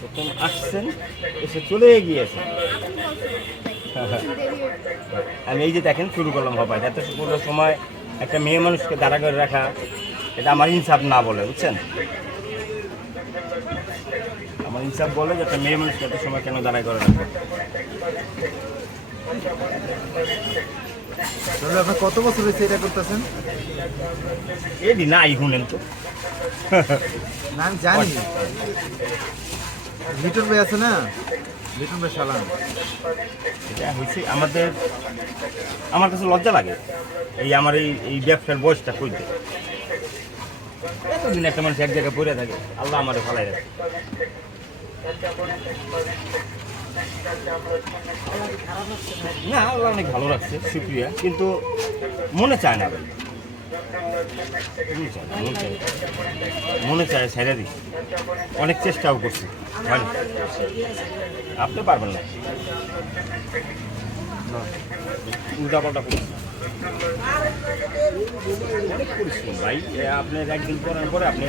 প্রথম আসছেন, এসে চলে গিয়েছেন। আমি এই যে দেখেন শুরু করলাম হবাই, এত পুরো সময় একটা মেয়ে মানুষকে দাঁড়া করে রাখা, এটা আমার ইনসাফ না বলে, বুঝছেন? আমার ইনসাফ বলে যে একটা মেয়ে মানুষকে এত সময় কেন দাঁড়ায় করে রাখবো। আপনার কত বছর হয়েছে এটা করতেছেন? এডি নাই শুনেন তো। না আমি জানি, লিটন ভাই আছে না, লিটন ভাই সালাম। এটা হয়েছে আমার কাছে লজ্জা লাগে এই আমার এই ব্যবসার বয়সটা কইতে। এতদিন একটা মানুষ এক জায়গায় পড়ে থাকে, আল্লাহ আমারে ফলাই রাখে। না, আল্লাহ অনেক ভালো রাখছে, শুক্রিয়া, কিন্তু মনে চায় না ভাই, মনে চায় ছেড়ে দিই, অনেক চেষ্টাও করছি, হয় না। আপনি পারবেন না, উল্টা পাল্টা করছি, অনেক পরিশ্রম ভাই। আপনার একদিন করার পরে আপনি